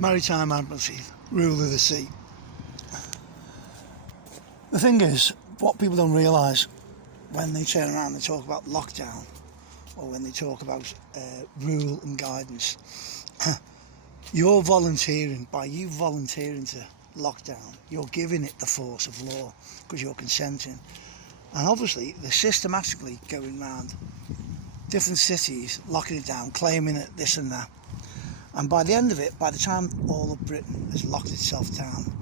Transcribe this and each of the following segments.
Maritime Admiralty, rule of the sea. The thing is, what people don't realise when they turn around and talk about lockdown, or when they talk about rule and guidance, you're volunteering. By you volunteering to lockdown, you're giving it the force of law because you're consenting. And obviously they're systematically going around different cities, locking it down, claiming it, this and that. And by the end of it, by the time all of Britain has locked itself down,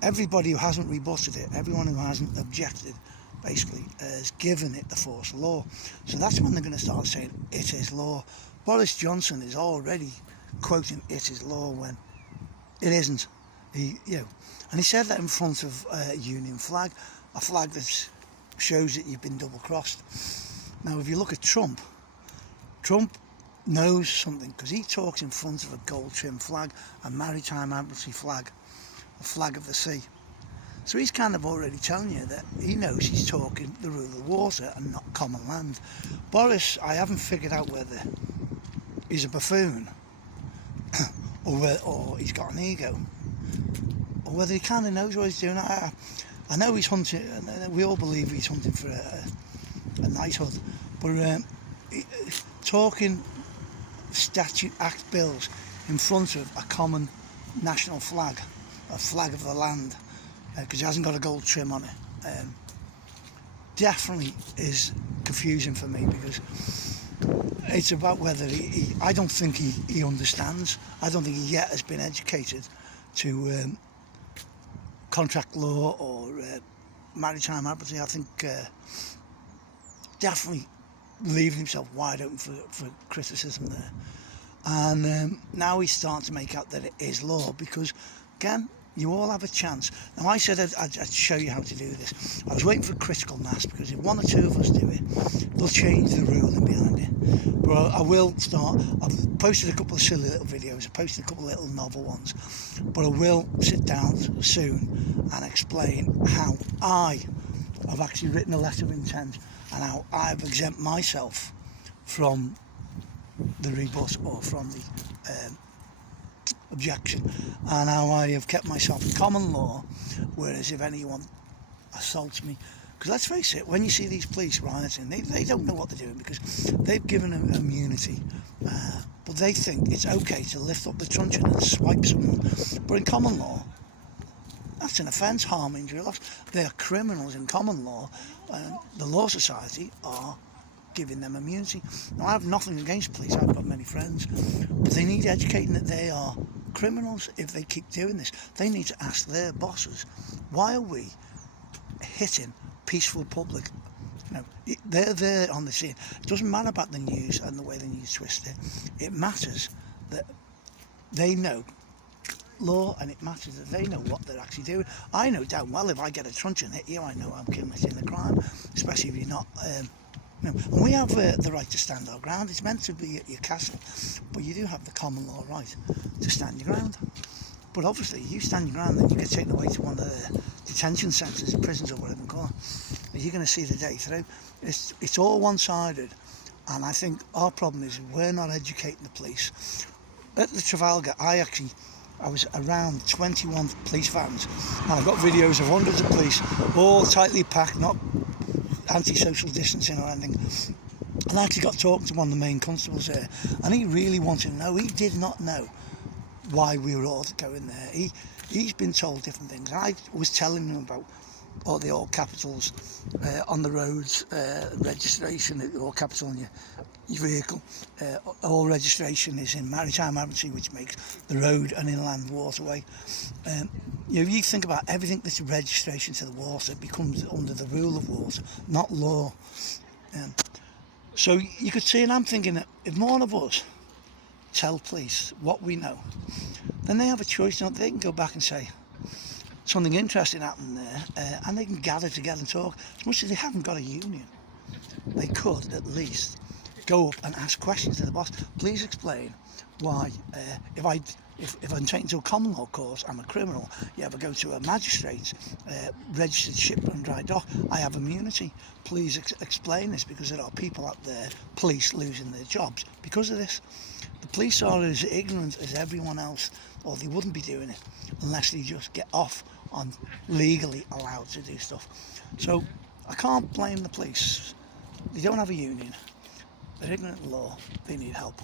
everybody who hasn't rebutted it, everyone who hasn't objected, basically has given it the force of law. So that's when they're going to start saying it is law. Boris Johnson is already quoting it is law when it isn't. And he said that in front of a Union flag, a flag that shows that you've been double crossed. Now if you look at Trump knows something, because he talks in front of a gold trimmed flag, a Maritime Admiralty flag, a flag of the sea. So he's kind of already telling you that he knows he's talking the rule of the water and not common land. Boris, I haven't figured out whether he's a buffoon or he's got an ego, or whether he kind of knows what he's doing. I know he's hunting, and we all believe he's hunting for a knighthood, but talking Statute Act bills in front of a common national flag, a flag of the land, because it hasn't got a gold trim on it, definitely is confusing for me, because it's about whether I don't think he understands. I don't think he yet has been educated to contract law or maritime admiralty. I think definitely leaving himself wide open for criticism there. And now he's starting to make out that it is law, because again, you all have a chance. Now I said I'd show you how to do this. I was waiting for critical mass, because if one or two of us do it, they'll change the ruling behind it. But I will start. I've posted a couple of silly little videos, I've posted a couple of little novel ones, but I will sit down soon and explain how I have actually written a letter of intent and how I've exempt myself from the rebut or from the objection, and how I have kept myself in common law, whereas if anyone assaults me, because let's face it, when you see these police rioting, they don't know what they're doing, because they've given them immunity, but they think it's okay to lift up the truncheon and swipe someone. But in common law, that's an offence, harm, injury, loss. They are criminals in common law, and the Law Society are giving them immunity. Now I have nothing against police, I've got many friends, but they need educating that they are criminals if they keep doing this. They need to ask their bosses, why are we hitting peaceful public? They're there on the scene. It doesn't matter about the news and the way the news twist it. It matters that they know law, and it matters that they know what they're actually doing. I know damn well if I get a truncheon hit you, I know I'm committing the crime, especially if you're not. And we have the right to stand our ground. It's meant to be at your castle, but you do have the common law right to stand your ground. But obviously, you stand your ground, then you get taken away to one of the detention centres, prisons, or whatever you call it. You're going to see the day through. It's all one-sided, and I think our problem is we're not educating the police. At the Trafalgar, I was around 21 police vans, and I've got videos of hundreds of police, all tightly packed, not anti-social distancing or anything. And I actually got talking to one of the main constables there, and he really wanted to know. He did not know why we were all going there. He's been told different things. I was telling him about all the all capitals on the roads, registration, all capital on your vehicle. All registration is in Maritime Admiralty, which makes the road an inland waterway. If you think about everything that's registration to the water becomes under the rule of water, not law. So you could see, and I'm thinking that if more of us tell police what we know, then they have a choice. They can go back and say something interesting happened there, and they can gather together and talk. As much as they haven't got a union, they could at least go up and ask questions to the boss. Please explain why, if I'm taken to a common law course, I'm a criminal. You ever go to a magistrate, registered ship and dry dock, I have immunity. Please explain this, because there are people out there, police, losing their jobs because of this. The police are as ignorant as everyone else, or they wouldn't be doing it unless they just get off on legally allowed to do stuff. So I can't blame the police. They don't have a union. They're ignorant of the law. They need help.